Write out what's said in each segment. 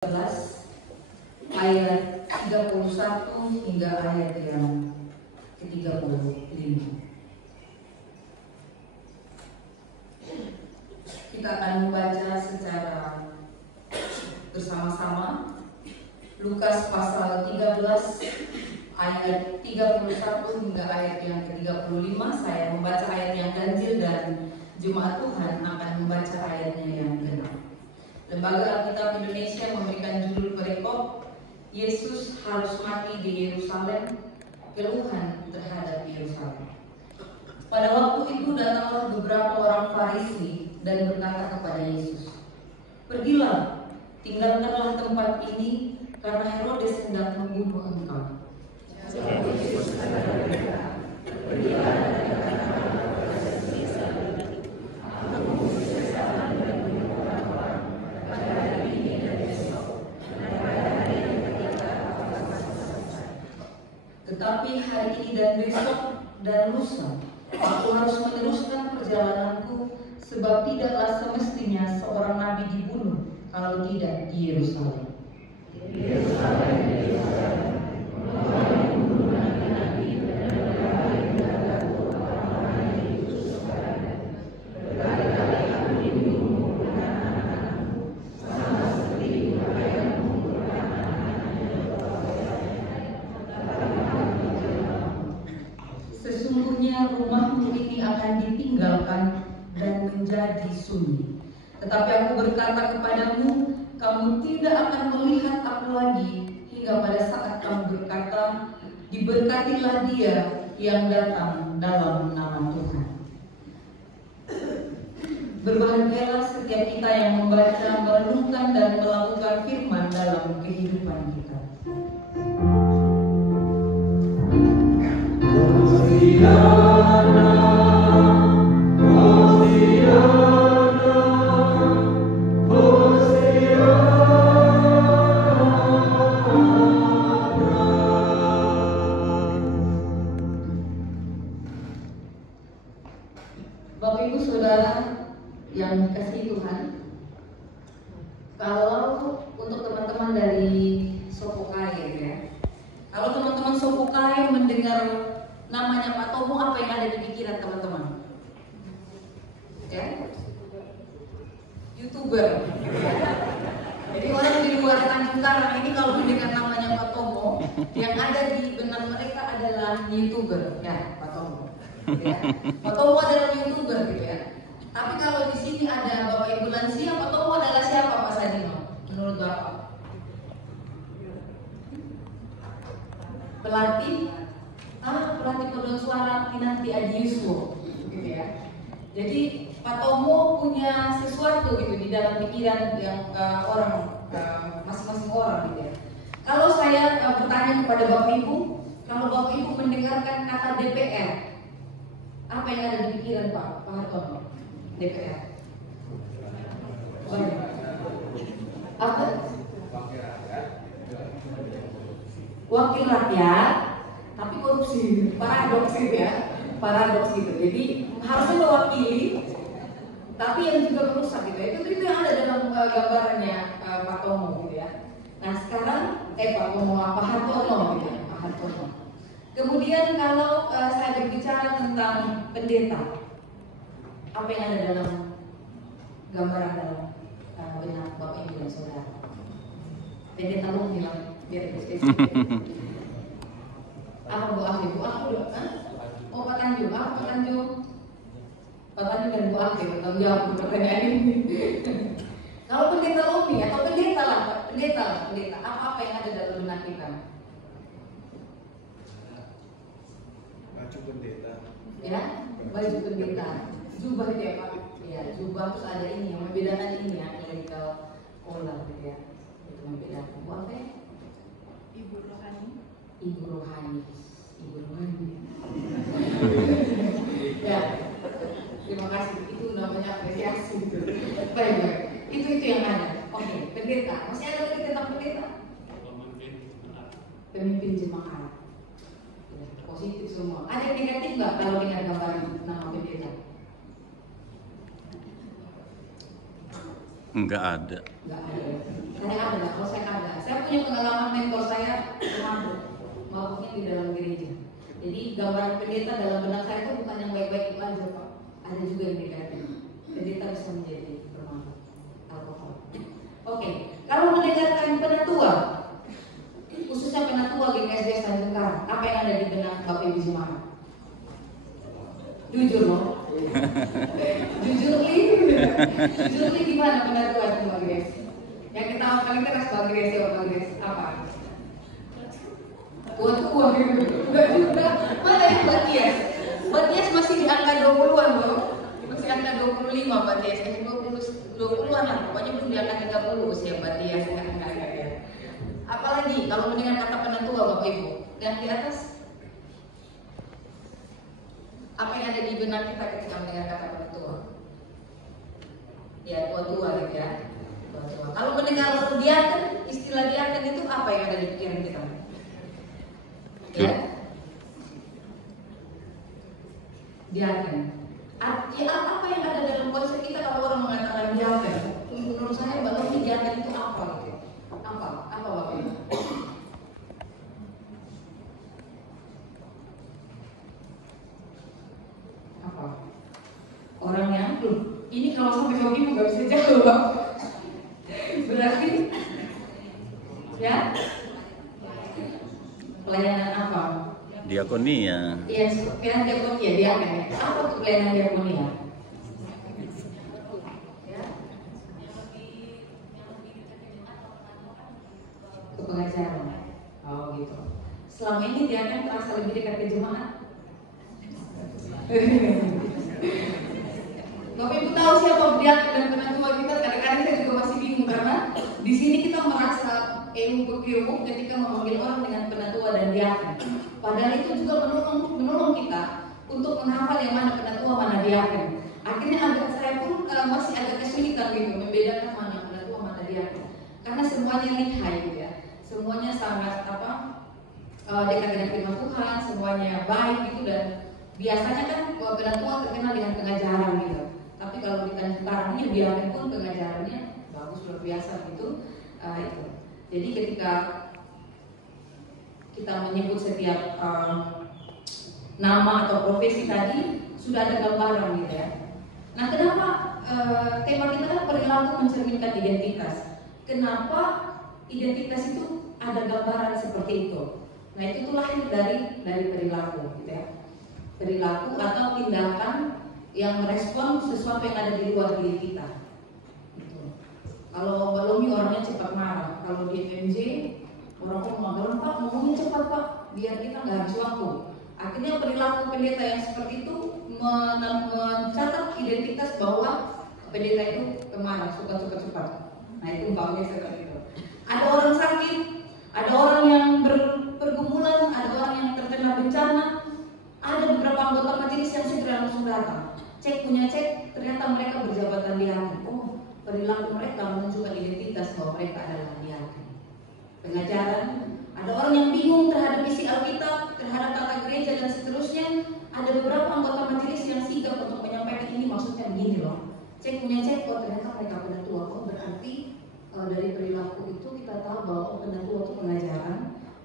11 ayat 31 hingga ayat yang ke-35. Kita akan membaca secara bersama-sama Lukas pasal 13 ayat 31 hingga ayat yang ke-35. Saya membaca ayat yang ganjil dan Jemaat Tuhan akan membaca ayatnya yang genap. Lembaga Alkitab Indonesia memberikan judul perikop Yesus harus mati di Yerusalem, keluhan terhadap Yerusalem. Pada waktu itu datanglah beberapa orang Farisi dan berkata kepada Yesus, "Pergilah, tinggalkanlah tempat ini, karena Herodes hendak membunuh engkau." Tetapi hari ini dan besok dan lusa, aku harus meneruskan perjalananku, sebab tidaklah semestinya seorang nabi dibunuh kalau tidak di Yerusalem. Sesungguhnya rumahmu ini akan ditinggalkan dan menjadi sunyi. Tetapi aku berkata kepadamu, kamu tidak akan melihat aku lagi, hingga pada saat kamu berkata, diberkatilah dia yang datang dalam nama Tuhan. Berbahagialah setiap kita yang membaca, merenungkan dan melakukan firman dalam kehidupan kita. Bapak Ibu Saudara yang dikasihi Tuhan, kalau untuk teman-teman dari Sopokai ya, kalau teman-teman Sopokai mendengar namanya Pak Tomo, apa yang ada di pikiran teman-teman? Ya? YouTuber. Jadi orang di luar Tanjung Karang ini kalau mendengar namanya Pak Tomo, yang ada di benak mereka adalah YouTuber, ya Pak Tomo. Ya. Pak Tomo adalah YouTuber gitu ya. Tapi kalau di sini ada Bapak Ibu lansia, Pak Tomo adalah siapa Pak Sadino? Menurut Bapak? Pelatih paduan suara Kinanti Adiuswo, gitu ya. Jadi Pak Tomo punya sesuatu gitu di dalam pikiran yang masing-masing orang gitu ya. Kalau saya bertanya kepada Bapak Ibu, kalau Bapak Ibu mendengarkan kata DPR, apa yang ada di pikiran Pak Hartono? DPR. Apa? Wakil rakyat, tapi korupsi. Paradoks gitu ya. Paradoks gitu. Jadi harusnya mewakili, tapi yang juga merusak gitu. Itu yang ada dalam gambarannya Pak Tomo gitu ya. Nah sekarang Pak Hartono gitu ya. Pak Hartono. Kemudian kalau saya berbicara tentang pendeta, apa yang ada dalam gambaran dalam benak Bapak Ibu dan Saudara? Pendeta lu bilang biar spesifik. Apa Bu Afif? Bu Afif dong? Oh Pak Tanjung, Pak Tanjung dan Bu Afif tanggung jawab pertanyaan ini. Kalau pendeta Umi atau pendeta lah, apa yang ada dalam benak kita? Baju pendeta. Ya, baju pendeta, jubah itu ya Pak. Ya, jubah terus ada ini yang membedakan ini ya, clerical collar gitu ya. Itu membedakan. Bu apa ya? Ibu rohani. Ya, terima kasih. Itu namanya apresiasi. Baik. Itu yang ada. Oke, pendeta. Masih ada lagi tentang pendeta? Pemimpin jemaat. Positif semua. Ada yang negatif nggak kalau dengar gambaran nama pendeta? Enggak ada. Enggak ada. Saya ada. Kalau saya punya pengalaman mentor saya mabuknya di dalam gereja. Jadi gambaran pendeta dalam benak saya itu bukan yang baik-baik itu aja Pak. Ada juga yang negatif. Pendeta bisa menjadi pemabuk alkohol. Oke, kalau mendengarkan penatua, khususnya penatua GKSD Tanjung Karang, apa yang ada di benak Bapak Ibu Jemaat? Jujur loh. Jujur li gimana penatua itu Mbak Grace? Yang kita paling keras Mbak Grace ya Mbak Grace apa? Tua gitu. Enggak juga. Mana yang Mbak Tias? Mbak Tias masih di angka 20-an loh. Masih angka 25 Mbak Tias. 20-an lah. Pokoknya belum di angka 30 usia Mbak Tias. Ya. Apalagi kalau mendengar kata penatua Bapak Ibu. Dan di atas apa yang ada di benak kita ketika mendengar kata penatua? Ya tua-tua gitu ya. Tua-tua. Kalau mendengar diaken, istilah diaken itu apa yang ada di pikiran kita? Ya, diaken. Ya, apa yang ada dalam konsep kita kalau orang mengatakan diaken? Menurut saya bahwa diaken itu apa gitu? Apa Bapak Ibu? Apa? Orang yang ini kalau sampai Bapak Ibu nggak bisa jawab. Berarti ya pelayanan apa? Diakonia. Iya, pelayanan diakonia, diaken. Apa itu pelayanan diakonia? Ya. Ke pengajaran. Oh gitu. Selama ini diaken terasa lebih dekat ke jemaat. Bapak Ibu tahu siapa diaken dan penatua kita? Kadang-kadang saya juga masih bingung karena di sini kita merasa ilmu ketika memanggil orang dengan penatua dan diaken. Padahal itu juga menolong kita untuk menghafal yang mana penatua mana diaken. Akhirnya saya pun masih agak kesulitan gitu membedakan mana penatua mana diaken. Karena semuanya lihai gitu ya. Semuanya sangat dekat dengan firman Tuhan, semuanya baik gitu dan biasanya kan penatua terkenal dengan pengajaran gitu. Tapi kalau di Tanjung Karang ini diaken pun pengajarannya bagus luar biasa gitu. Itu. Jadi ketika kita menyebut setiap nama atau profesi tadi sudah ada gambaran gitu ya. Nah, kenapa tema kita kan perilaku mencerminkan identitas? Kenapa identitas itu ada gambaran seperti itu? Nah, itu tuh lahir dari perilaku gitu ya. Perilaku atau tindakan yang merespon sesuatu yang ada di luar diri kita. Kalau Mbak Lomi orangnya cepat marah, kalau di FMJ orang ngomong Pak ngomongin cepat Pak, biar kita nggak habis waktu. Akhirnya perilaku pendeta yang seperti itu mencatat identitas bahwa pendeta itu pemarah, suka cepat. Nah itu umpamanya seperti itu. Ada orang sakit, ada orang yang bergumulan, ada orang yang terkena bencana, ada beberapa anggota majelis yang segera langsung datang. Cek ternyata mereka berjabatan diaken. Perilaku mereka menunjukkan identitas bahwa mereka adalah diaken. Pengajaran, ada orang yang bingung terhadap isi Alkitab, terhadap tata gereja dan seterusnya. Ada beberapa anggota majelis yang sigap untuk menyampaikan ini maksudnya begini loh. Cek, ternyata mereka penatua. Berarti dari perilaku itu kita tahu bahwa penatua itu pengajaran,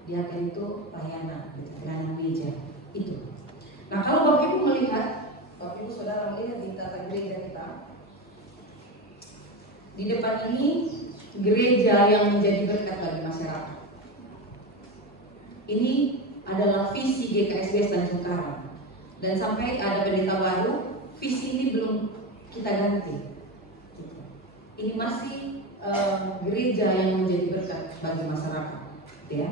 diaken itu pelayanan, pelayanan gereja itu. Nah kalau Bapak Ibu melihat, Bapak Ibu Saudara melihat di tata gereja kita. Di depan ini gereja yang menjadi berkat bagi masyarakat. Ini adalah visi GKSD Tanjung Karang. Dan sampai ada pendeta baru, visi ini belum kita ganti. Ini masih gereja yang menjadi berkat bagi masyarakat. Ya.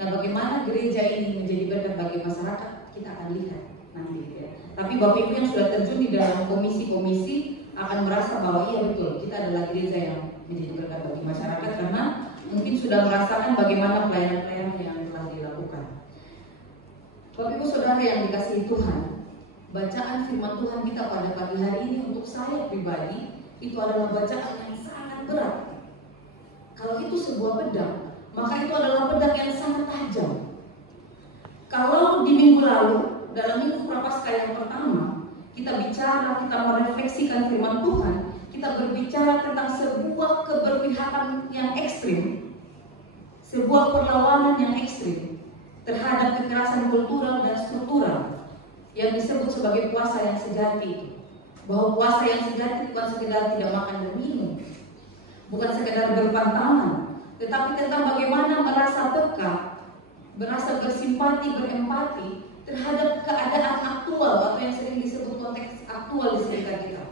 Nah, bagaimana gereja ini menjadi berkat bagi masyarakat kita akan lihat nanti. Ya. Tapi Bapak Ibu yang sudah terjun di dalam komisi-komisi akan merasa bahwa iya betul kita adalah gereja yang menjadi berkat bagi masyarakat karena mungkin sudah merasakan bagaimana pelayanan-pelayanan yang telah dilakukan. Bapak Ibu Saudara yang dikasihi Tuhan, bacaan firman Tuhan kita pada pagi hari ini untuk saya pribadi itu adalah bacaan yang sangat berat. Kalau itu sebuah pedang, maka itu adalah pedang yang sangat tajam. Kalau di minggu lalu dalam minggu Prapaskah yang pertama kita merefleksikan firman Tuhan, kita berbicara tentang sebuah keberpihakan yang ekstrim, sebuah perlawanan yang ekstrim terhadap kekerasan kultural dan struktural yang disebut sebagai puasa yang sejati itu. Bahwa puasa yang sejati bukan sekedar tidak makan dan minum, bukan sekedar berpantangan, tetapi tentang bagaimana merasa peka, merasa bersimpati, berempati terhadap keadaan aktual atau yang sering disebut konteks aktual di sekitar kita.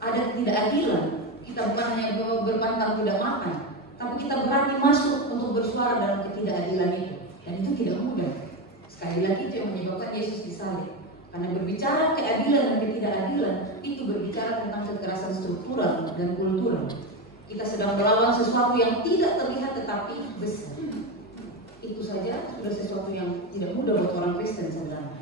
Ada ketidakadilan, kita bukan hanya berpantang tidak makan, tapi kita berani masuk untuk bersuara dalam ketidakadilan itu. Dan itu tidak mudah. Sekali lagi itu yang menyebabkan Yesus disalib. Karena berbicara keadilan dan ketidakadilan itu berbicara tentang kekerasan struktural dan kultural. Kita sedang melawan sesuatu yang tidak terlihat tetapi besar. Itu saja sudah sesuatu yang tidak mudah buat orang Kristen sebenarnya.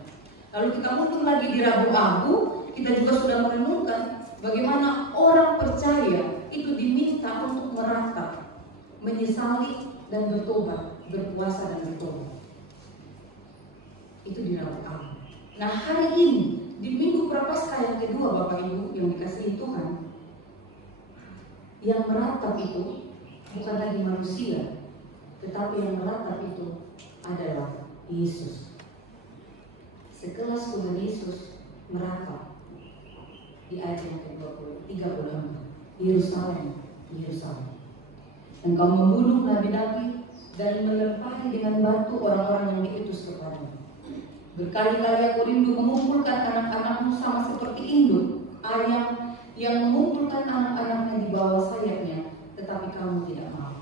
Lalu kita mundur lagi di Rabu Abu, kita juga sudah merenungkan bagaimana orang percaya itu diminta untuk meratap, menyesali dan bertobat, berpuasa dan bertobat. Itu di Rabu Abu. Nah, hari ini di Minggu Prapaskah yang kedua, Bapak Ibu yang dikasihi Tuhan, yang meratap itu bukan lagi manusia, tetapi yang meratap itu adalah Yesus. Sekelas Tuhan Yesus meratap di ayat yang ke-36, Yerusalem, Yerusalem, engkau membunuh nabi-nabi dan melempahi dengan batu orang-orang yang diutus kepadamu. Berkali-kali aku rindu mengumpulkan anak-anakmu sama seperti induk ayam yang mengumpulkan anak-anaknya di bawah sayapnya, tetapi kamu tidak mau.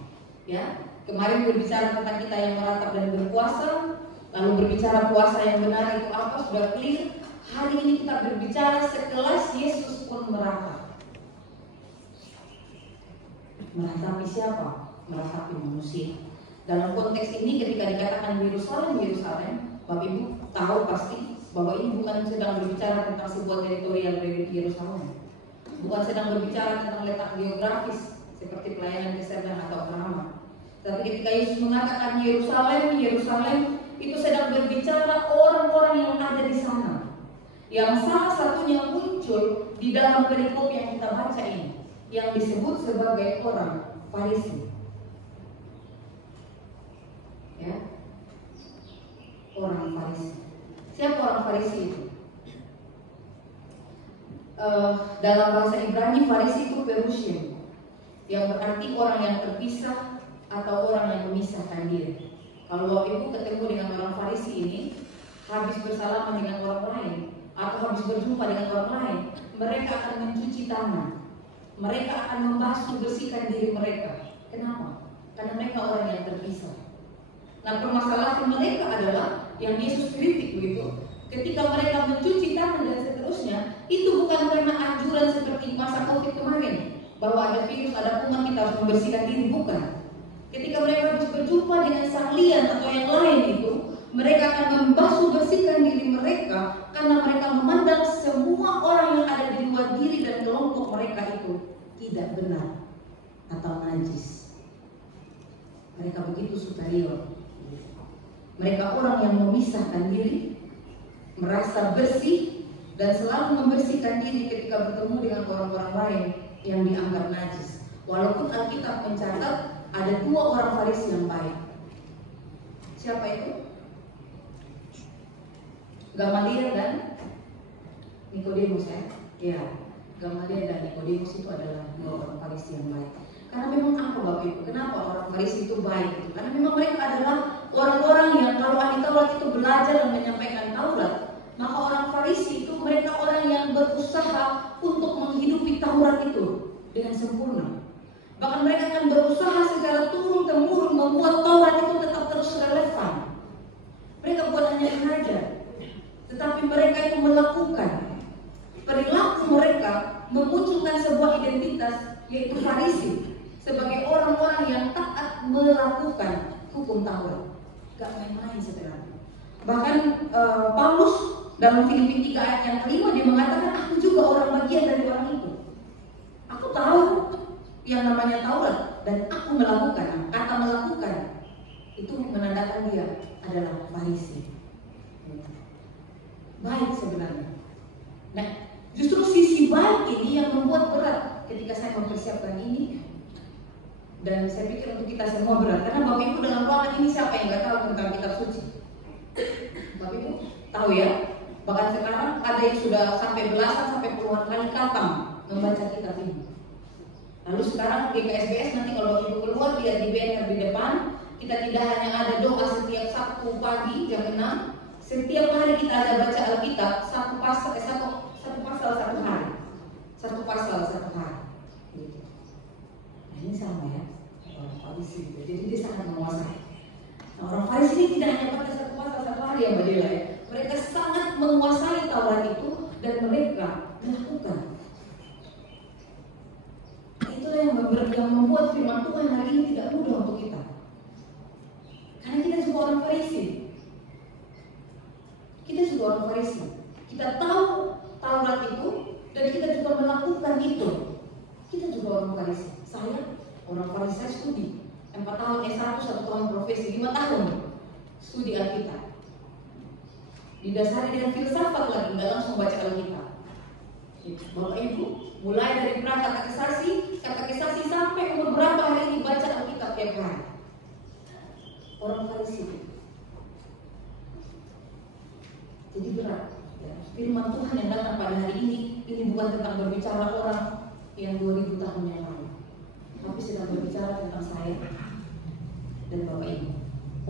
Ya, kemarin berbicara tentang kita yang meratap dan berpuasa, lalu berbicara puasa yang benar itu apa, sudah clear. Hari ini kita berbicara sekelas Yesus pun meratap. Meratapi siapa? Meratapi manusia. Dalam konteks ini ketika dikatakan Yerusalem, Yerusalem, Bapak Ibu tahu pasti bahwa ini bukan sedang berbicara tentang sebuah teritorial dari Yerusalem, bukan sedang berbicara tentang letak geografis seperti pelayanan kesehatan atau Abraham. Tapi ketika Yesus mengatakan Yerusalem, Yerusalem, itu sedang berbicara orang-orang yang ada di sana, yang salah satunya muncul di dalam perikop yang kita baca ini, yang disebut sebagai orang Farisi. Ya, orang Farisi. Siapa orang Farisi itu? Dalam bahasa Ibrani, Farisi itu perusia, yang berarti orang yang terpisah atau orang yang memisahkan diri. Kalau Bapak Ibu ketemu dengan orang Farisi ini, habis bersalaman dengan orang lain atau habis berjumpa dengan orang lain, mereka akan mencuci tangan, mereka akan membasuh bersihkan diri mereka. Kenapa? Karena mereka orang yang terpisah. Nah, permasalahan mereka adalah yang Yesus kritik begitu. Ketika mereka mencuci tangan dan seterusnya, itu bukan karena anjuran seperti masa Covid kemarin, bahwa ada virus, ada kuman, kita harus membersihkan diri, bukan. Ketika mereka harus berjumpa dengan sang lian atau yang lain itu, mereka akan membasuh bersihkan diri mereka karena mereka memandang semua orang yang ada di luar diri dan kelompok mereka itu tidak benar atau najis. Mereka begitu superior. Mereka orang yang memisahkan diri, merasa bersih, dan selalu membersihkan diri ketika bertemu dengan orang-orang lain yang dianggap najis. Walaupun Alkitab mencatat ada dua orang Farisi yang baik. Siapa itu? Gamaliel dan Nikodemus, ya? Ya, Gamaliel dan Nikodemus itu adalah dua orang Farisi yang baik. Karena memang apa Bapak Ibu? Kenapa orang Farisi itu baik? Karena memang mereka adalah orang-orang yang kalau ahli Taurat itu belajar dan menyampaikan Taurat, maka orang Farisi itu mereka orang yang berusaha untuk menghidupi Taurat itu dengan sempurna. Bahkan mereka akan berusaha secara turun-temurun membuat Taurat itu tetap terus relevan. Mereka bukan hanya mengajar, tetapi mereka itu melakukan. Perilaku mereka memunculkan sebuah identitas, yaitu Farisi, sebagai orang-orang yang taat melakukan hukum Taurat. Gak main-main sebenarnya. Bahkan Paulus dalam Filipi 3 ayat yang kelima dia mengatakan, aku juga orang bagian dari orang itu. Aku tahu yang namanya Taurat dan aku melakukan. Kata melakukan itu menandakan dia adalah Farisi. Baik sebenarnya. Nah, justru sisi baik ini yang membuat berat ketika saya mempersiapkan ini. Dan saya pikir untuk kita semua berat, karena Bapak Ibu dalam ruangan ini siapa yang nggak tahu tentang kitab suci? Bapak Ibu tahu ya? Bahkan sekarang ada yang sudah sampai belasan sampai puluhan kali khatam membaca kitab ini. Lalu sekarang di KSBS nanti kalau Bapak Ibu keluar lihat di banner di depan, kita tidak hanya ada doa setiap Sabtu pagi jam 6, setiap hari kita ada baca Alkitab satu pasal satu hari, satu pasal satu hari. Nah, ini sama ya, orang Farisi. Jadi dia sangat menguasai. Nah, orang Farisi ini tidak hanya baca satu pasal satu hari ya Mbak Dela ya. Mereka sangat menguasai Taurat itu dan mereka melakukan. Itulah yang membuat firman Tuhan hari ini tidak mudah untuk kita. Karena kita juga orang Farisi. Kita juga orang Farisi. Kita tahu Taurat itu dan kita juga melakukan itu. Kita juga orang Farisi. Saya orang Farisi, saya studi 4 tahun S1, 1 tahun profesi, 5 tahun studi Alkitab. Didasari dengan filsafat lagi, nggak langsung baca Alkitab. Bapak Ibu, mulai dari kata kesasi sampai umur berapa hari ini baca Alkitab tiap hari. Orang Farisi. Jadi berat. Ya. Firman Tuhan yang datang pada hari ini bukan tentang berbicara orang yang 2000 tahun yang lalu, tapi sedang berbicara tentang saya dan Bapak Ibu,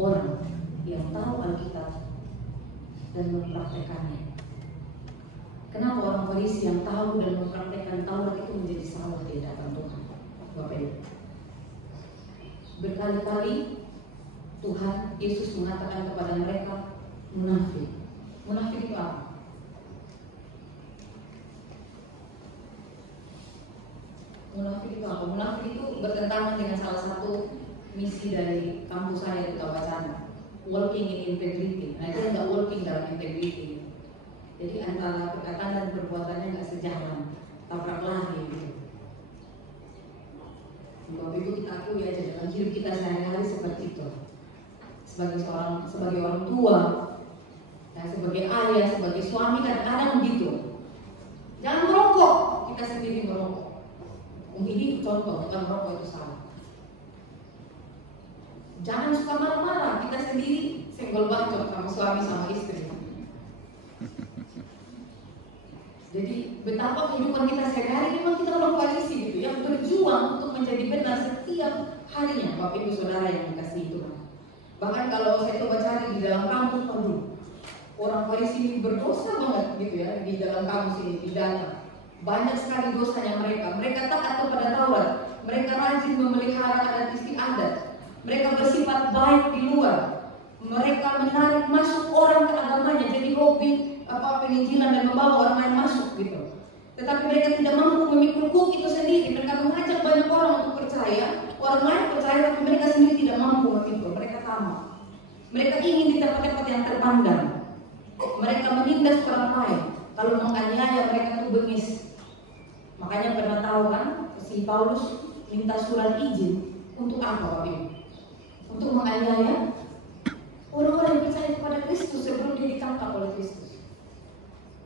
orang yang tahu Alkitab dan mempraktekannya. Kenapa orang Farisi yang tahu dan mempraktekkan Taurat itu menjadi salah di hadapan Tuhan? Bapak Ibu, berkali-kali Tuhan Yesus mengatakan kepada mereka munafik. Munafik itu apa? Munafik itu apa? Munafik itu bertentangan dengan salah satu misi dari kampus saya di Wacana, walking in integrity. Nah, itu nggak walking dalam integrity. Jadi antara perkataan dan perbuatannya nggak sejalan, tabrak lari gitu. Bapak Ibu, kita akui aja dalam hidup kita sehari-hari seperti itu. Sebagai orang tua, dan sebagai ayah, sebagai suami, kadang-kadang begitu. Jangan merokok, kita sendiri merokok. Ini contoh, bukan merokok itu salah. Jangan suka marah-marah, kita sendiri senggol bacot sama suami sama istri. Jadi betapa kehidupan kita sehari-hari memang kita orang Farisi gitu, yang berjuang untuk menjadi benar setiap harinya. Bapak Ibu Saudara yang dikasihi Tuhan. Bahkan kalau saya coba cari di dalam kamus, orang Farisi ini berdosa banget gitu ya, di dalam kamus ini, di data. Banyak sekali dosanya mereka. Mereka taat kepada Taurat. Mereka rajin memelihara adat istiadat. Mereka bersifat baik di luar. Mereka menarik masuk orang ke agamanya. Jadi hobi penginjilan dan membawa orang lain masuk gitu. Tetapi mereka tidak mampu memikul kuk itu sendiri. Mereka mengajak banyak orang untuk percaya. Orang lain percaya tapi mereka sendiri tidak mampu memikul. Mereka tamak. Mereka ingin di tempat-tempat yang terpandang. Mereka menindas orang lain. Kalau menganiaya mereka itu bengis. Makanya pernah tahu kan, si Paulus minta surat izin untuk apa, Bapak Ibu? Untuk menganiaya orang-orang yang percaya kepada Kristus sebelum dia ditangkap oleh Kristus.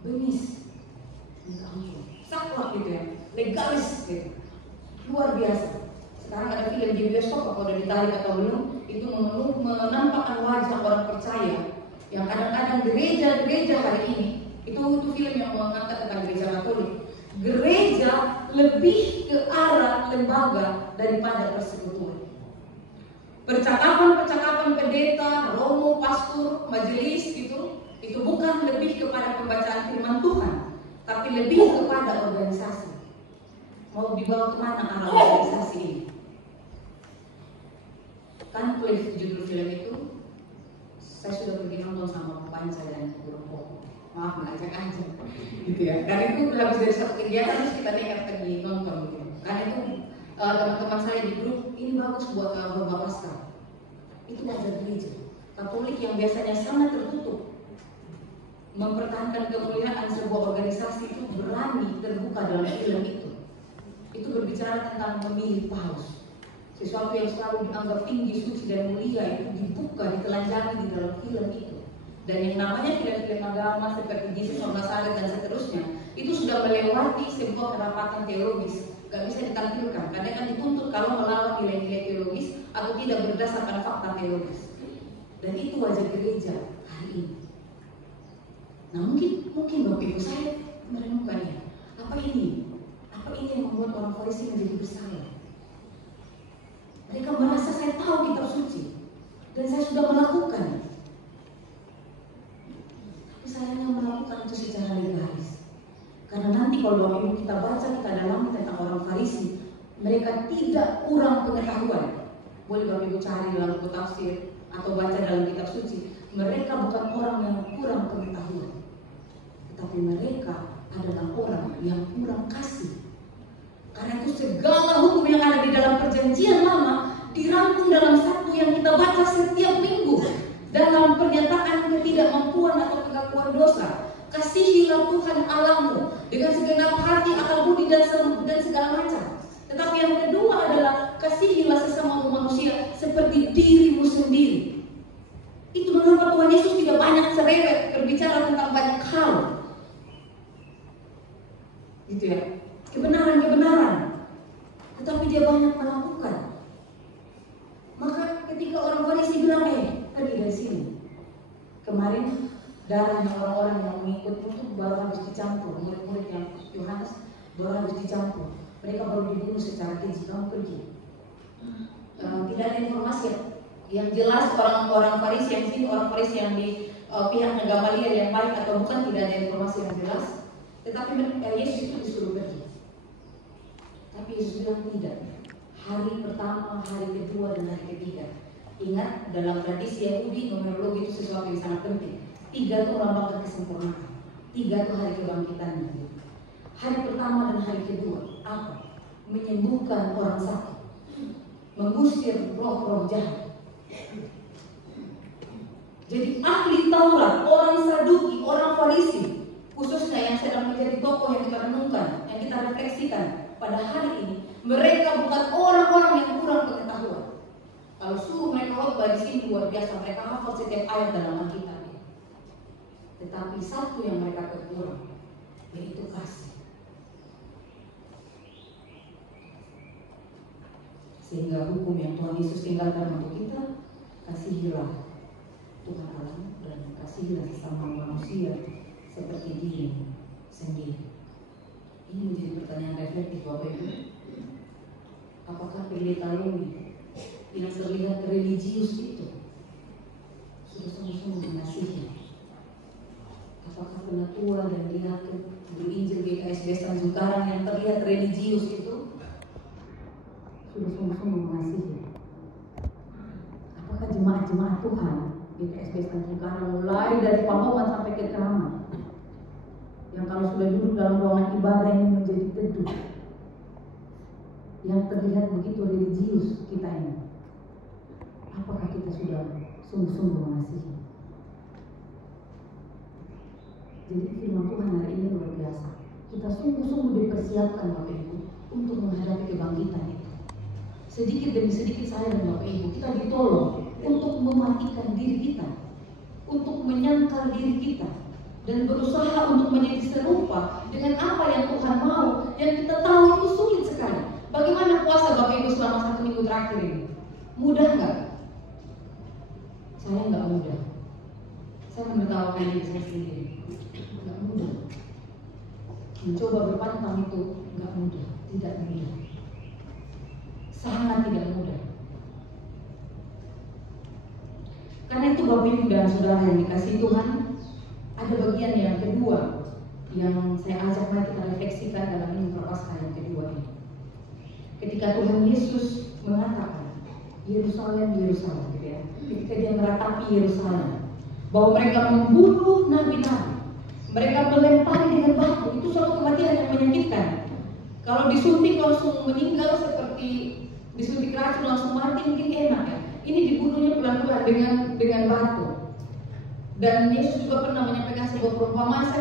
Bengis, minta ampun, saklek gitu ya, legalis gitu, luar biasa. Sekarang ada film di bioskop, apa udah ditarik atau belum? Itu menampakkan wajah orang percaya yang kadang-kadang gereja hari ini itu film yang mengangkat tentang gereja Katolik. Gereja lebih ke arah lembaga daripada persekutuan. Percakapan pendeta, romo, pastor, majelis itu bukan lebih kepada pembacaan firman Tuhan, tapi lebih kepada organisasi. Mau dibawa kemana arah organisasi ini? Kan Cliff judul film itu, saya sudah pergi nonton sama pemain saya dan guru. Maaf ngajak aja gitu ya. Dan itu habis dari satu kegiatan terus kita nekat pergi nonton gitu. Karena itu teman-teman saya di grup, ini bagus buat Bapak Pasca. Itu wajah gereja Katolik yang biasanya sangat tertutup, mempertahankan kemuliaan sebuah organisasi itu berani terbuka dalam film itu. Itu berbicara tentang memilih paus. Sesuatu yang selalu dianggap tinggi, suci dan mulia itu dibuka, ditelanjangi di dalam film itu. Dan yang namanya film-film agama seperti Jesus of Nazareth dan seterusnya itu sudah melewati sebuah kerapatan teologis Gak bisa ditampilkan karena kan dituntut kalau melawan nilai-nilai teologis atau tidak berdasarkan fakta teologis. Dan itu wajah gereja hari ini. Nah mungkin Bapak Ibu saya merenungkannya, apa ini yang membuat orang Farisi menjadi bersalah? Mereka merasa saya tahu kitab suci dan saya sudah melakukan, tapi sayangnya melakukan itu secara legalis. Karena nanti kalau Bapak Ibu kita baca, kita dalami tentang orang Farisi, mereka tidak kurang pengetahuan. Boleh Bapak Ibu cari dalam buku tafsir atau baca dalam kitab suci. Mereka bukan orang yang kurang pengetahuan, tetapi mereka adalah orang yang kurang kasih. Karena itu segala hukum yang ada di dalam perjanjian lama dirangkum dalam satu yang kita baca setiap minggu dalam pernyataan ketidakmampuan atau pengakuan dosa. Kasihilah Tuhan Allahmu dengan segenap hati, akal budi dan segala macam. Tetapi yang kedua adalah kasihilah sesama manusia seperti dirimu sendiri. Itu mengapa Tuhan Yesus tidak banyak cerewet berbicara tentang banyak hal, gitu ya, kebenaran, tetapi dia banyak melakukan. Maka ketika orang Farisi bilang, pergi dari sini, kemarin darahnya orang-orang yang mengikut itu baru habis dicampur, murid-murid yang Yohanes baru habis dicampur, mereka baru dibunuh secara keji, kamu pergi. Tidak ada informasi yang jelas orang-orang Farisi yang sini, orang Farisi yang di pihaknya Gamaliel yang baik atau bukan, tidak ada informasi yang jelas. Tetapi Yesus itu disuruh pergi. Tapi Yesus bilang tidak. Hari pertama, hari kedua, dan hari ketiga. Ingat, dalam tradisi Yahudi, numerologi itu sesuatu yang sangat penting. 3 itu melambangkan kesempurnaan. 3 itu hari kebangkitannya. Hari pertama dan hari kedua, apa? Menyembuhkan orang sakit, mengusir roh-roh jahat. Jadi ahli Taurat, orang Saduki, orang Farisi, khususnya yang sedang menjadi tokoh yang kita renungkan, yang kita refleksikan pada hari ini, mereka bukan orang-orang yang kurang pengetahuan. Kalau suruh mereka khotbah di sini luar biasa, mereka hafal setiap ayat dalam Alkitab. Tetapi satu yang mereka kurang, yaitu kasih. Sehingga hukum yang Tuhan Yesus tinggalkan untuk kita, kasihilah Tuhan Allah dan kasihilah sesama manusia seperti dirimu sendiri. Ini menjadi pertanyaan reflektif Bapak Ibu. Apakah pendeta Lumi yang terlihat religius itu sudah sungguh-sungguh mengasihi? Apakah penatua dan diaken guru Injil GKSB Tanjung Karang yang terlihat religius itu sudah sungguh-sungguh mengasihi? Apakah jemaat-jemaat Tuhan GKSB Tanjung Karang mulai dari Pahoman sampai ke Kramat, yang kalau sudah duduk dalam ruangan ibadah ini menjadi teduh, yang terlihat begitu religius kita ini, apakah kita sudah sungguh-sungguh mengasihi? Jadi firman Tuhan hari ini luar biasa. Kita sungguh-sungguh dipersiapkan Bapak Ibu untuk menghadapi kebangkitan itu. Sedikit demi sedikit saya dan Bapak Ibu, kita ditolong untuk mematikan diri kita, untuk menyangkal diri kita, dan berusaha untuk menjadi serupa dengan apa yang Tuhan mau. Yang kita tahu itu sulit sekali. Bagaimana puasa Bapak Ibu selama 1 minggu terakhir ini? Mudah nggak? Saya nggak mudah. Saya menertawakan diri saya sendiri. Nggak mudah. Mencoba berpantang itu nggak mudah, tidak mudah, sangat tidak mudah. Karena itu Bapak Ibu dan Saudara yang dikasihi Tuhan, ada bagian yang kedua yang saya ajak mari kita refleksikan dalam Minggu Prapaskah yang kedua ini. Ketika Tuhan Yesus mengatakan Yerusalem, Yerusalem, gitu ya. Ketika dia meratapi Yerusalem, bahwa mereka membunuh nabi-nabi, mereka melempari dengan batu, itu suatu kematian yang menyakitkan. Kalau disuntik langsung meninggal, seperti disuntik racun langsung mati mungkin enak ya. Ini dibunuhnya pelan-pelan dengan batu. Dan Yesus juga pernah menyampaikan sebuah perumpamaan,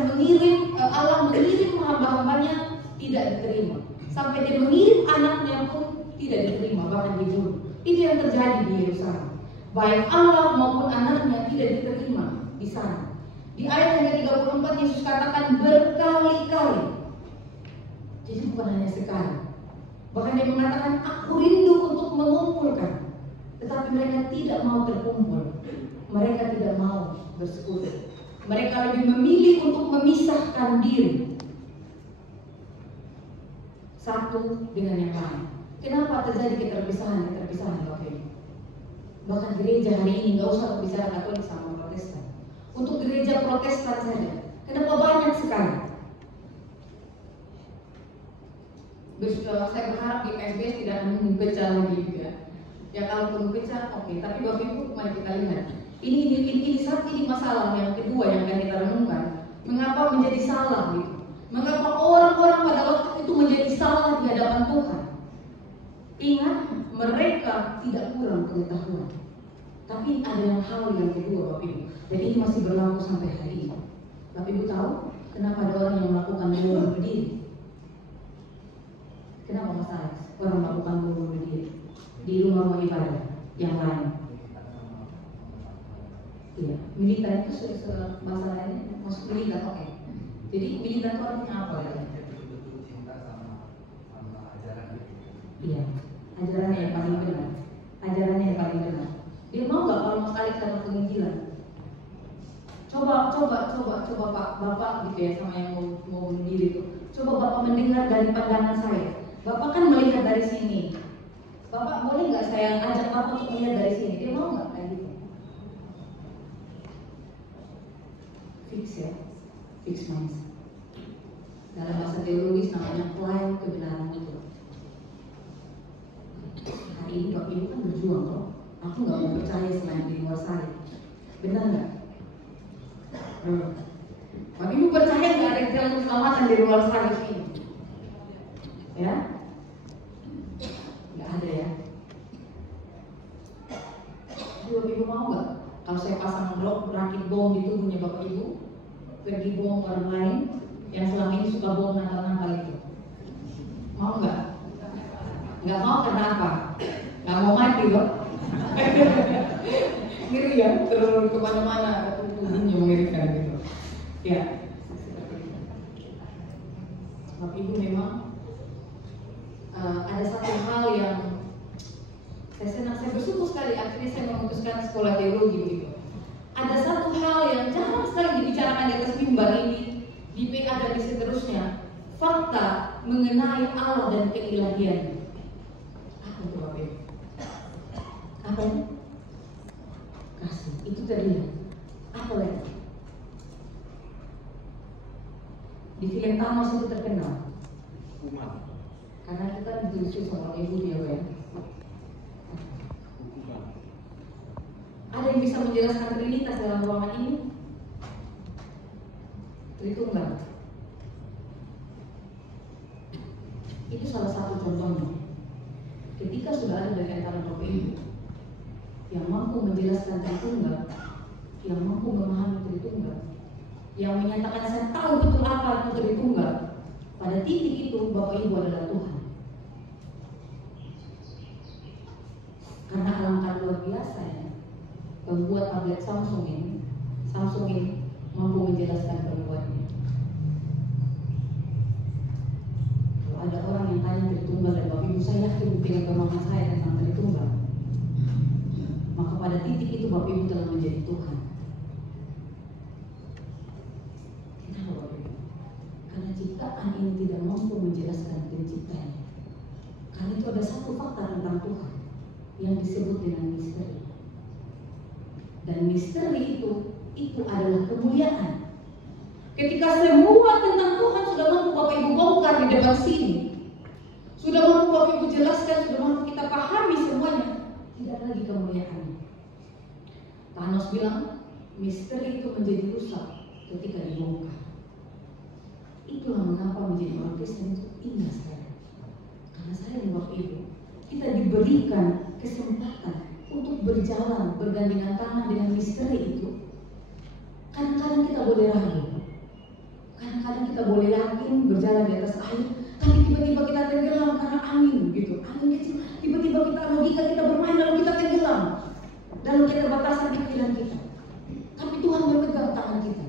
Allah mengirim hamba-hambanya tidak diterima. Sampai dia mengirim anaknya pun tidak diterima, bahkan dibunuh. Itu yang terjadi di Yerusalem. Baik Allah maupun anaknya tidak diterima di sana. Di ayat yang ke-34 Yesus katakan berkali-kali. Jadi bukan hanya sekali. Bahkan dia mengatakan, aku rindu untuk mengumpulkan, tetapi mereka tidak mau terkumpul. Mereka tidak mau bersekutu. Mereka lebih memilih untuk memisahkan diri satu dengan yang lain. Kenapa terjadi keterpisahan Bapak Ibu? Bahkan gereja hari ini, nggak usah bicara Katolik sama Protestan. Untuk gereja Protestan saja, kenapa banyak sekali? Saya berharap di PSBS tidak akan memecah lagi juga. Ya kalau pecah, oke. Tapi Bapak Ibu, mari kita lihat. Ini masalah yang kedua yang akan kita renungkan. Mengapa menjadi salah gitu? Mengapa orang-orang pada waktu itu menjadi salah di hadapan Tuhan? Ingat, mereka tidak kurang pengetahuan. Tapi ada hal yang kedua Bapak Ibu. Dan ini masih berlaku sampai hari ini. Bapak Ibu tahu kenapa ada orang yang melakukan bunuh diri? Kenapa Mas Alex? Orang melakukan bunuh diri di rumah ibadah yang lain? Iya, militan itu masalahnya masuk militan, oke. Jadi militan itu artinya apa ya? Betul-betul cinta sama ajaran itu. Iya, ajarannya yang paling benar. Ajarannya yang paling benar. Dia mau nggak kalau Mas Alex dapat penginjilan? Coba Pak, Bapak gitu ya sama yang mau bunuh diri itu. Coba Bapak mendengar dari pandangan saya. Bapak kan melihat dari sini. Bapak boleh nggak saya ajak Bapak untuk melihat dari sini? Dia mau nggak kayak gitu? Fix ya, fix mindset. Dalam bahasa teologis namanya klaim kebenaran itu. Hari ini Bapak Ibu kan berjuang loh. Aku nggak mau percaya selain di luar saya. Benar nggak? Bapak Ibu percaya nggak ada jalan keselamatan di luar sana ini? Ya? Nggak ada ya. Jadi Bapak Ibu mau nggak? Kalau saya pasang blok, rakit bom di tubuhnya Bapak Ibu, pergi bom orang lain yang selama ini suka bom natal-natal itu, mau nggak? Nggak mau karena apa? Nggak mau mati loh. Ngeri ya, terus kemana-mana tubuhnya mengerikan gitu. Ya. Bapak Ibu memang ada satu hal yang saya bersyukur sekali akhirnya saya memutuskan sekolah teologi begitu. Ada satu hal yang jarang sekali dibicarakan di atas mimbar ini, di PA dan di seterusnya, fakta mengenai Allah dan keilahian. Apa itu Bapak Ibu? Apa itu? Kasih, itu terlihat. Apa lagi? Di film Thanos itu terkenal. Hukuman. Karena kita ditulis sama ibu dia kan. Ada yang bisa menjelaskan Trinitas dalam ruangan ini? Tritunggal. Itu salah satu contohnya. Ketika sudah ada dari antara Bapak Ibu yang mampu menjelaskan Tritunggal, yang mampu memahami Tritunggal, yang menyatakan saya tahu betul apa itu Tritunggal, pada titik itu Bapak Ibu adalah Tuhan. Karena alangkah luar biasa ya, pembuat tablet Samsung ini mampu menjelaskan pembuatnya. Kalau ada orang yang tanya Tritunggal dan Bapak Ibu, saya yakin dengan pemahaman saya tentang Tritunggal, maka pada titik itu Bapak Ibu telah menjadi Tuhan. Kenapa Bapak Ibu? Karena ciptaan ini tidak mampu menjelaskan penciptanya. Karena itu ada satu fakta tentang Tuhan yang disebut dengan misteri. Dan misteri itu adalah kemuliaan. Ketika semua tentang Tuhan sudah mampu Bapak Ibu bongkar di depan sini, sudah mampu Bapak Ibu jelaskan, sudah mampu kita pahami semuanya, tidak lagi kemuliaan. Thanos bilang misteri itu menjadi rusak ketika dibongkar. Itulah mengapa menjadi orang Kristen itu indah sekali. Karena saya dan Bapak Ibu, kita diberikan kesempatan untuk berjalan bergandengan tangan dengan misteri itu. Kadang-kadang kita boleh ragu, kadang-kadang kita boleh yakin berjalan di atas air, tapi tiba-tiba kita tenggelam karena angin gitu, angin kecil. Tiba-tiba kita logika kita bermain lalu kita tenggelam dalam keterbatasan pikiran kita. Tapi Tuhan memegang tangan kita.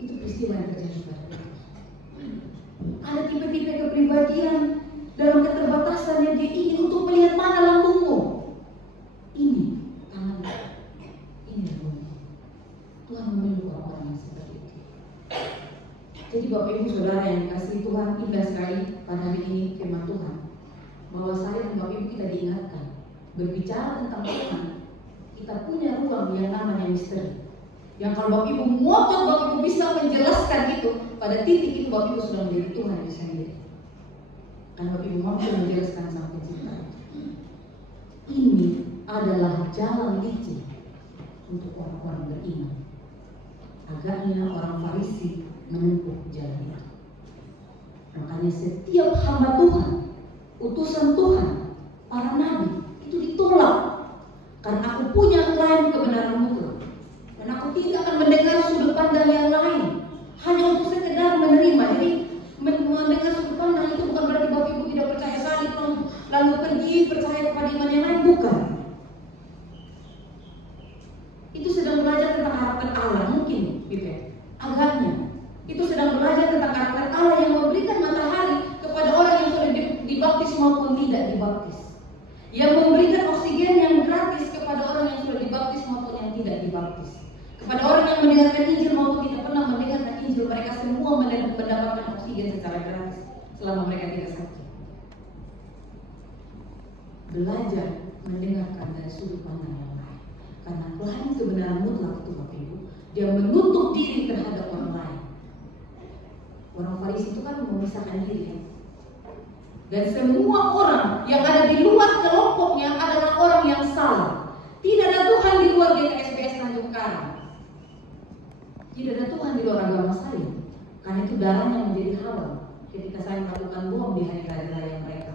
Itu peristiwa yang terjadi pada kita. Ada tipe-tipe kepribadian Dalam keterbatasannya dia ingin untuk melihat mana lambungmu. Ini tangan, ini lambungmu. Tuhan memilih orang-orang yang seperti itu. Jadi Bapak Ibu Saudara yang dikasihi Tuhan, indah sekali pada hari ini firman Tuhan, bahwa saya dan Bapak Ibu kita diingatkan berbicara tentang Tuhan. Kita punya ruang yang namanya misteri. Yang kalau Bapak Ibu ngotot, Bapak Ibu bisa menjelaskan itu, pada titik itu Bapak Ibu sudah menjadi Tuhan itu sendiri. Karena Bapak Ibu mampu menjelaskan sang pencipta. Ini adalah jalan licin untuk orang-orang beriman. Agaknya orang Farisi menempuh jalan itu. Makanya setiap hamba Tuhan, utusan Tuhan, para nabi itu ditolak. Karena aku punya lain kebenaran mutlak. Dan aku tidak akan mendengar sudut pandang yang lain. Hanya untuk sekedar menerima. Jadi mendengar sudut pandang itu bukan berarti Bapak Ibu tidak percaya salib lalu pergi percaya kepada iman yang lain. Bukan. Itu sedang belajar tentang karakter Allah. Mungkin agaknya itu sedang belajar tentang karakter Allah yang memberikan matahari kepada orang yang sudah dibaptis maupun tidak dibaptis. Yang memberikan oksigen yang gratis kepada orang yang sudah dibaptis maupun yang tidak dibaptis. Kepada orang yang mendengarkan Injil maupun tidak pernah mendengarkan Injil, mereka semua mendapatkan oksigen secara gratis selama mereka tidak sakit. Belajar mendengarkan dari sudut pandang yang lain. Karena lain kebenaran mutlak itu Bapak Ibu, dia menutup diri terhadap orang lain. Orang Farisi itu kan memisahkan diri ya. Dan semua orang yang ada di luar kelompoknya adalah orang yang salah. Tidak ada Tuhan di luar GKSBS Tanjung Karang. Tidak ada Tuhan di luar agama saya. Karena itu darahnya menjadi halal ketika saya melakukan bom di hari raya mereka.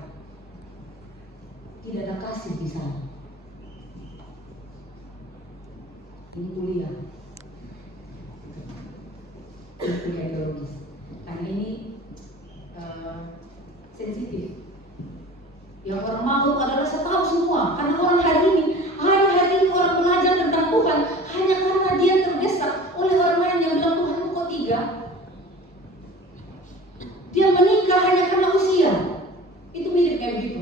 Tidak ada kasih di sana. Ini kuliah. Ini kuliah teologis. Karena ini sensitif. Yang orang mau adalah saya tahu semua. Karena orang hari ini orang belajar tentang Tuhan hanya karena dia terdesak oleh orang lain yang bilang Tuhan kok tiga. Dia menikah hanya karena usia. Itu mirip kayak begitu.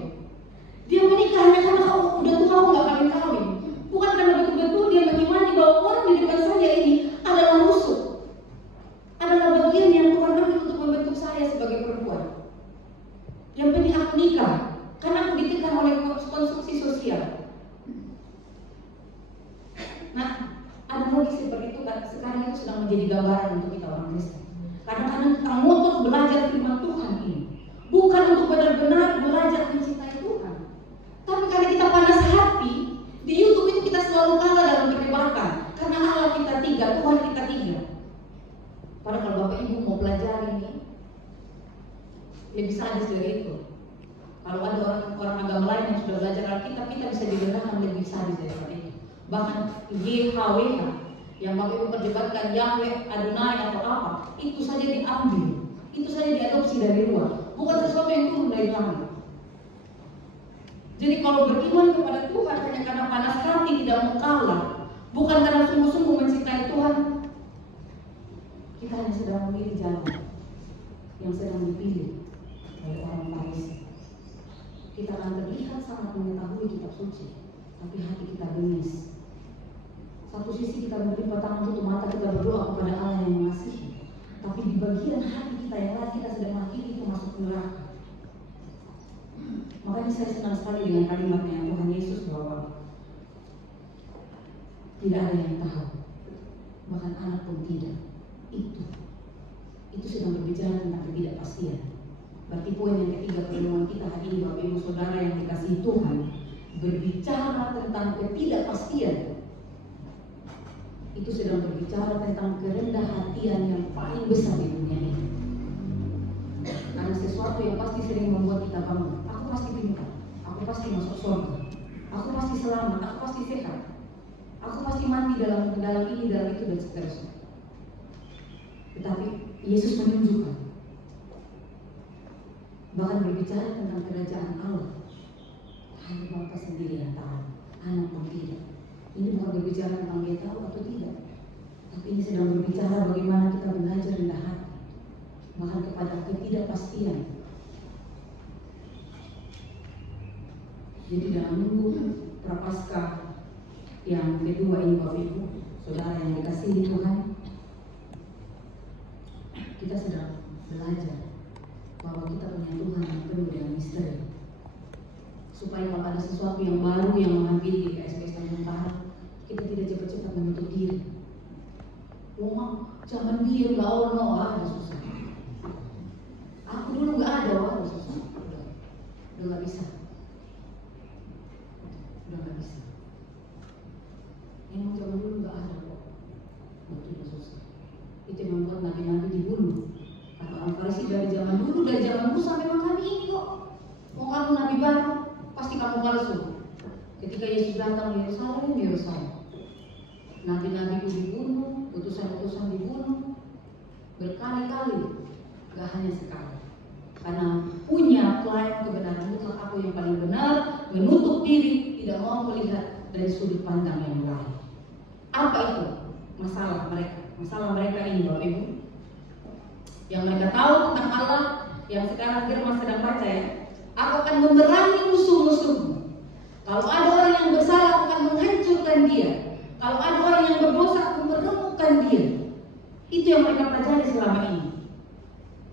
Dia menikah hanya karena udah tua aku nggak kawin. Bukan karena betul-betul dia mengimani bahwa orang di depan saya ini adalah musuh. Adalah bagian yang Tuhan ambil untuk membentuk saya sebagai perempuan. Yang penting aku nikah karena aku ditekan oleh konstruksi sosial. Nah, analogi seperti itu kan sekarang itu sedang menjadi gambaran untuk kita orang Kristen. Kadang-kadang kita ngotot belajar firman Tuhan ini bukan untuk benar-benar belajar mencintai Tuhan, tapi karena kita panas hati. Di YouTube itu kita selalu kalah dalam perdebatan karena Allah kita tiga, Tuhan kita tiga. Padahal kalau Bapak Ibu mau belajar ini lebih sadis dari itu. Kalau ada orang agama lain yang sudah belajar Alkitab, kita bisa direndahkan lebih sadis daripada itu. Bahkan YHWH yang Bapak Ibu perdebatkan Yahweh, Adonai atau apa, itu saja diambil, itu saja diadopsi dari luar, bukan sesuatu yang turun dari langit. Jadi kalau beriman kepada Tuhan hanya karena panas hati tidak mau kalah, bukan karena sungguh-sungguh mencintai Tuhan, kita hanya sedang memilih jalan yang sedang dipilih oleh orang Farisi. Kita akan terlihat sangat mengetahui kitab suci, tapi hati kita bengis. Satu sisi kita menerima tangan tutup mata kita berdoa kepada Allah yang mengasihi, tapi di bagian hati kita yang lain kita sedang mengakhiri itu masuk neraka. Makanya saya senang sekali dengan kalimatnya Tuhan Yesus bahwa tidak ada yang tahu, bahkan anak pun tidak. Itu sedang berbicara tentang ketidakpastian. Berarti poin yang ketiga pertemuan kita hari ini Bapak Ibu Saudara yang dikasihi Tuhan, berbicara tentang ketidakpastian. Itu sedang berbicara tentang kerendah hatian yang paling besar di dunia ini. Karena sesuatu yang pasti sering membuat kita bangga. Aku pasti pintar, aku pasti masuk surga, aku pasti selamat, aku pasti sehat, aku pasti mati dalam ini, dalam itu dan seterusnya. Tetapi Yesus menunjukkan, bahkan berbicara tentang kerajaan Allah, hanya Bapa sendiri yang tahu, anak pun tidak. Ini bukan berbicara tentang dia tahu atau tidak, tapi ini sedang berbicara bagaimana kita belajar rendah hati, bahkan kepada ketidakpastian. Jadi dalam minggu Prapaskah yang kedua ini Bapak Ibu, Saudara yang dikasihi Tuhan, kita sedang belajar bahwa kita punya Tuhan yang penuh dengan misteri. Supaya kalau ada sesuatu yang baru yang menghampiri di KSPS Tanjung Karang, kita tidak cepat-cepat menutup diri. Jangan dia nggak ada susah. Aku dulu nggak ada susah. Udah nggak bisa. Emang zaman dulu nggak ada kok. Betul susah. Itu yang membuat nabi-nabi dibunuh. Kata orang Farisi dari zaman dulu, dari zaman Musa memang kami ini kok. Mau kamu nabi baru, pasti kamu palsu. Ketika Yesus datang di Yerusalem, nabi-nabi itu dibunuh, utusan-utusan dibunuh berkali-kali, gak hanya sekali. Karena punya klaim kebenaran mutlak, aku yang paling benar, menutup diri, tidak mau melihat dari sudut pandang yang lain. Apa itu masalah mereka? Masalah mereka ini Bapak Ibu, yang mereka tahu tentang Allah, yang sekarang Firman sedang baca ya. Aku akan memerangi musuh-musuhmu. Kalau ada orang yang bersalah, aku akan menghancurkan dia. Kalau ada orang yang berdosa, aku meremukkan dia. Itu yang mereka pelajari selama ini.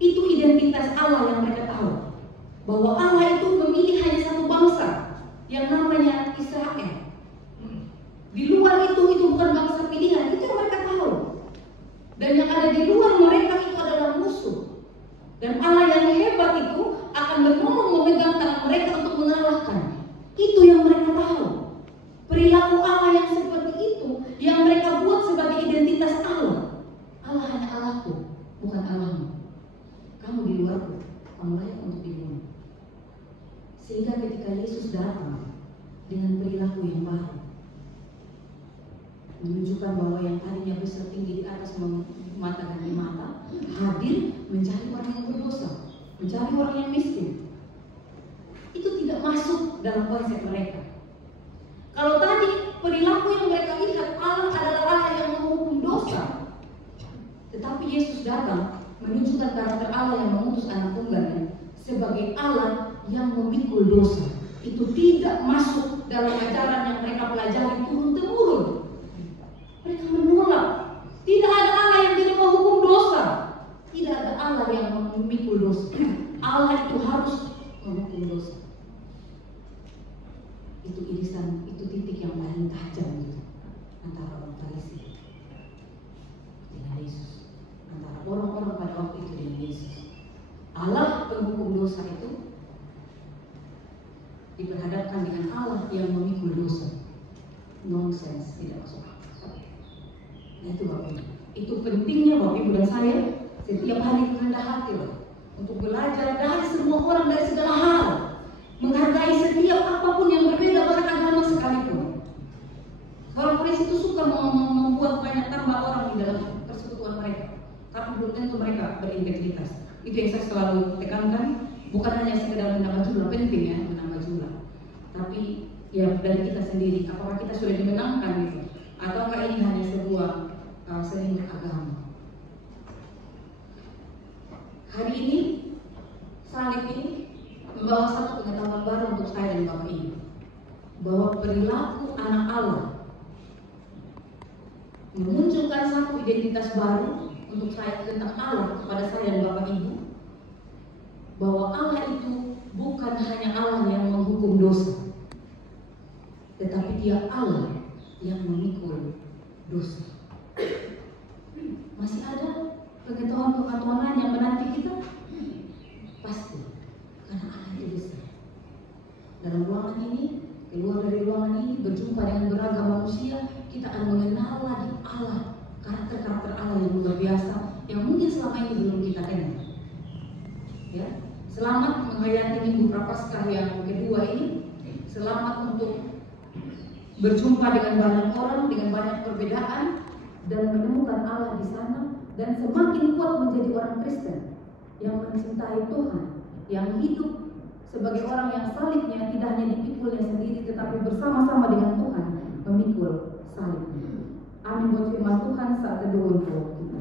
Itu identitas Allah yang mereka tahu. Bahwa Allah itu memilih hanya satu bangsa yang namanya Israel. Di luar itu bukan bangsa pilihan, itu yang mereka tahu. Dan yang ada di luar mereka itu adalah musuh. Dan Allah yang hebat itu akan menolong memegang tangan mereka untuk mengalahkan. Itu yang mereka tahu. Perilaku Allah yang seperti itu yang mereka buat sebagai identitas Allah. Allah hanya Allahku, bukan Allahmu. Kamu di luarku, kamu layak untuk dibunuh. Sehingga ketika Yesus datang dengan perilaku yang baru, menunjukkan bahwa yang tadinya besar tinggi di atas mata dan di mata, hadir mencari orang yang berdosa, mencari orang yang miskin. Itu tidak masuk dalam konsep mereka. Kalau tadi perilaku yang mereka lihat, Allah adalah Allah yang menghukum dosa, tetapi Yesus datang menunjukkan karakter Allah yang mengutus anak tunggalnya sebagai Allah yang memikul dosa. Itu tidak masuk dalam ajaran yang mereka pelajari turun-temurun. Mereka menolak. Tidak ada Allah yang tidak menghukum dosa. Tidak ada Allah yang memikul dosa. Allah itu harus menghukum dosa. Itu irisan, itu titik yang paling tajam itu antara orang Farisi dengan Yesus, antara orang-orang pada waktu itu dengan Yesus. Allah penghukum dosa itu diperhadapkan dengan Allah yang memikul dosa. Nonsense, tidak masuk akal. Nah itu Bapak Ibu. Itu pentingnya Bapak Ibu dan saya setiap hari rendah hati untuk belajar dari semua orang, dari segala hal, menghargai setiap apapun yang berbeda bahkan agama sekalipun. Orang Farisi itu suka membuat banyak tambah orang di dalam persekutuan mereka, tapi belum tentu mereka berintegritas. Itu yang saya selalu tekankan, bukan hanya sekedar menambah jumlah, penting ya menambah jumlah, tapi ya dari kita sendiri, apakah kita sudah dimenangkan gitu, ataukah ini hanya sebuah seni agama. Hari ini salib ini membawa satu pengetahuan baru untuk saya dan Bapak Ibu, bahwa perilaku anak Allah memunculkan satu identitas baru untuk saya tentang Allah kepada saya dan Bapak Ibu, bahwa Allah itu bukan hanya Allah yang menghukum dosa, tetapi Dia Allah yang memikul dosa. Masih ada pengetahuan-pengetahuan lain yang menanti kita? Pasti, karena Allah itu besar. Dalam ruangan ini, keluar dari ruangan ini, berjumpa dengan beragam manusia, kita akan mengenal lagi Allah, karakter-karakter Allah yang luar biasa, yang mungkin selama ini belum kita kenal. Ya, selamat menghayati Minggu Prapaskah yang kedua ini. Selamat untuk berjumpa dengan banyak orang, dengan banyak perbedaan, dan menemukan Allah di sana, dan semakin kuat menjadi orang Kristen yang mencintai Tuhan, yang hidup sebagai orang yang salibnya tidak hanya dipikulnya sendiri, tetapi bersama-sama dengan Tuhan memikul salibnya. Amin buat firman Tuhan saat teduh untuk kita.